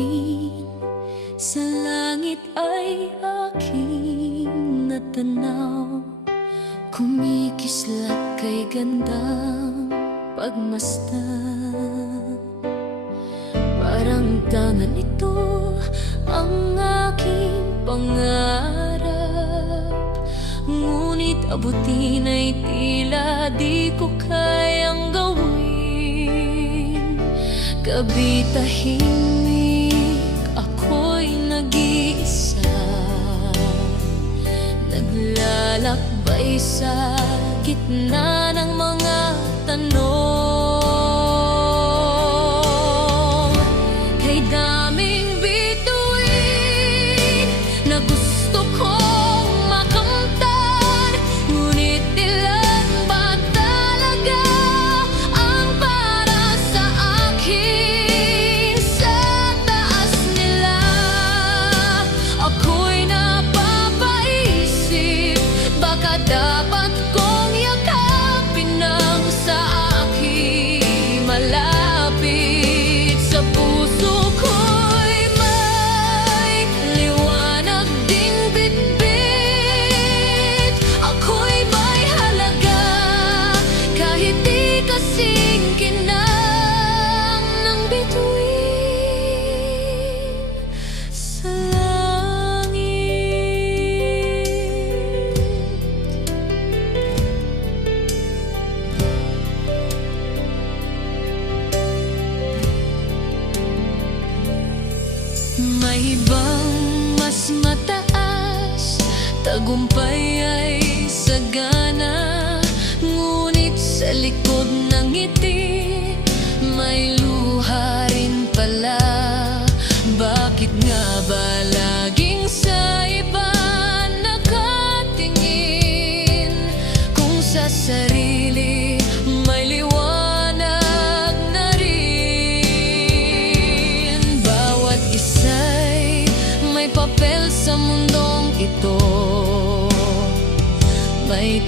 bituin sa langit ay aking natanaw. Kumikislap kay gandang pagmasdan. Parang tangan ito ang aking pangarap, ngunit abutin ay tila di ko kayang gawin. Gabi tahimik, ako'y nag-iisa, naglalakbay sa gitna ng mga tanong. Kay daming bituin na gusto kong makamtan, ngunit ilan ba talaga ang para sa akin? Sa taas nila ako'y napapaisip, baka dapat kong yakapin ng sa aking malapit. Sa puso ko'y may liwanag ding bitbit. Ako'y may halaga kahit di kasing kinang ng bituin sa langit. May ibang mas mataas, tagumpay ay sagana, ngunit sa likod ng ngiti may luha rin pala. Bakit nga ba laging sa iba nakatingin, kung sa sarili may liwanag na rin? Bawat isa'y may papel sa mundong ito, may